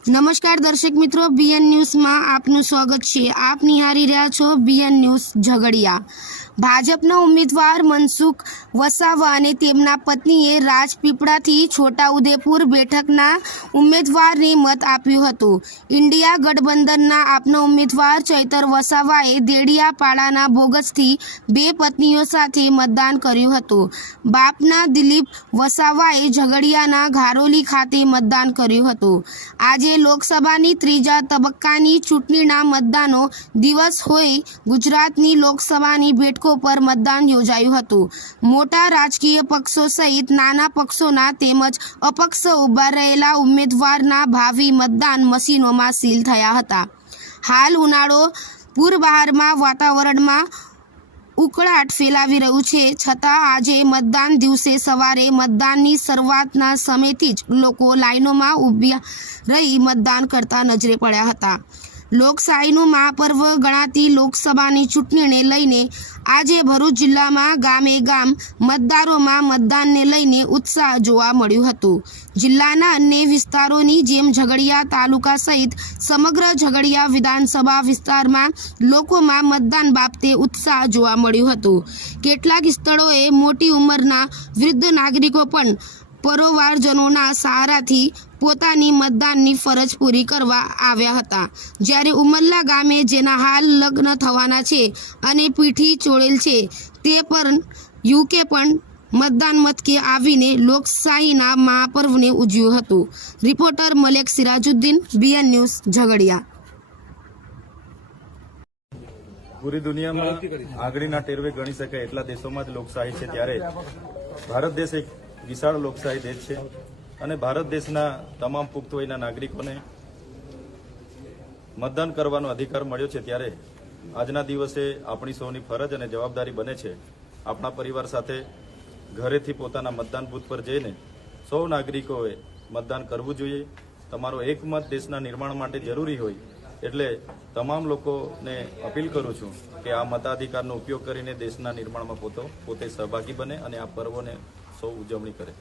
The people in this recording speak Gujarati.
નમસ્કાર દર્શક મિત્રો, બીએન ન્યૂઝમાં આપનું સ્વાગત છે। આપ નિહાળી રહ્યા છો બીએન ન્યૂઝ ઝઘડિયા। ભાજપના ઉમેદવાર મનસુખ વસાવા અને તેમના પત્નીએ રાજપીપળાથી છોટાઉદેપુર બેઠકના ઉમેદવારને મત આપ્યું હતું। ઇન્ડિયા ગઠબંધનના આપના ઉમેદવાર ચૈતર વસાવાએ દેડિયાપાડાના બોગસથી બે પત્નીઓ સાથે મતદાન કર્યું હતું। બાપના દિલીપ વસાવાએ ઝઘડિયાના ઘારોલી ખાતે મતદાન કર્યું હતું। આજે લોકસભાની ત્રીજા તબક્કાની ચૂંટણીના મતદાનનો દિવસ હોય ગુજરાતની લોકસભાની બેઠકો પર મતદાન યોજાયું હતું। મોટા રાજકીય પક્ષો સહિત નાના પક્ષોના તેમજ અપક્ષ ઉભા રહેલા ઉમેદવારના ભાવિ મતદાન મશીનોમાં સીલ થયા હતા। હાલ ઉનાળો પૂરબહારમાં વાતાવરણમાં ઉકળાટ ફેલાવી રહ્યું છે, છતાં આજે મતદાન દિવસે સવારે મતદાનની શરૂઆતના સમયથી જ લોકો લાઇનોમાં ઊભા રહી મતદાન કરતા નજરે પડ્યા હતા। લોકશાહીનું મહાપર્વ ગણાતી લોકસભાની ચૂંટણીને લઈને આજે ભરૂચ જિલ્લામાં ગામે ગામ મતદારોમાં મતદાનને લઈને ઉત્સાહ જોવા મળ્યું હતું। જિલ્લાના અન્ય વિસ્તારોની જેમ ઝઘડિયા તાલુકા સહિત સમગ્ર ઝઘડિયા વિધાનસભા વિસ્તારમાં લોકોમાં મતદાન બાબતે ઉત્સાહ જોવા મળ્યું હતું। કેટલાક સ્થળોએ મોટી ઉંમરના વૃદ્ધ નાગરિકો પણ પરિવારજનોના સહારાથી પોતાની મતદાનની ફરજ પૂરી કરવા આવ્યા હતા। જ્યારે ઉમરલા ગામે જેના હાલ લગ્ન થવાના છે અને પીઠી ચોળેલ છે તે પણ યુકે પણ મતદાન મથકે આવીને લોકશાહીના મહાપર્વને ઉજવ્યું હતું। Reporter Malek Sirajuddin, BN news Jhagadia. પૂરી દુનિયામાં આંગળીના ટેરવે ગણી શકાય એટલા દેશોમાં જ લોકશાહી છે, ત્યારે ભારત દેશ એક વિશાળ લોકશાહી દેશ છે અને ભારત દેશના તમામ પુખ્ત વયના નાગરિકોને મતદાન કરવાનો અધિકાર મળ્યો છે। ત્યારે આજના દિવસે આપણી સૌની ફરજ અને જવાબદારી બને છે આપણા પરિવાર સાથે ઘરેથી પોતાના મતદાન બૂથ પર જઈને સૌ નાગરિકોએ મતદાન કરવું જોઈએ। તમારો એક મત દેશના નિર્માણ માટે જરૂરી હોય એટલે તમામ લોકોને અપીલ કરું છું કે આ મતાધિકારનો ઉપયોગ કરીને દેશના નિર્માણમાં પોતે સહભાગી બને અને આ પર્વોને સૌ ઉજવણી કરે।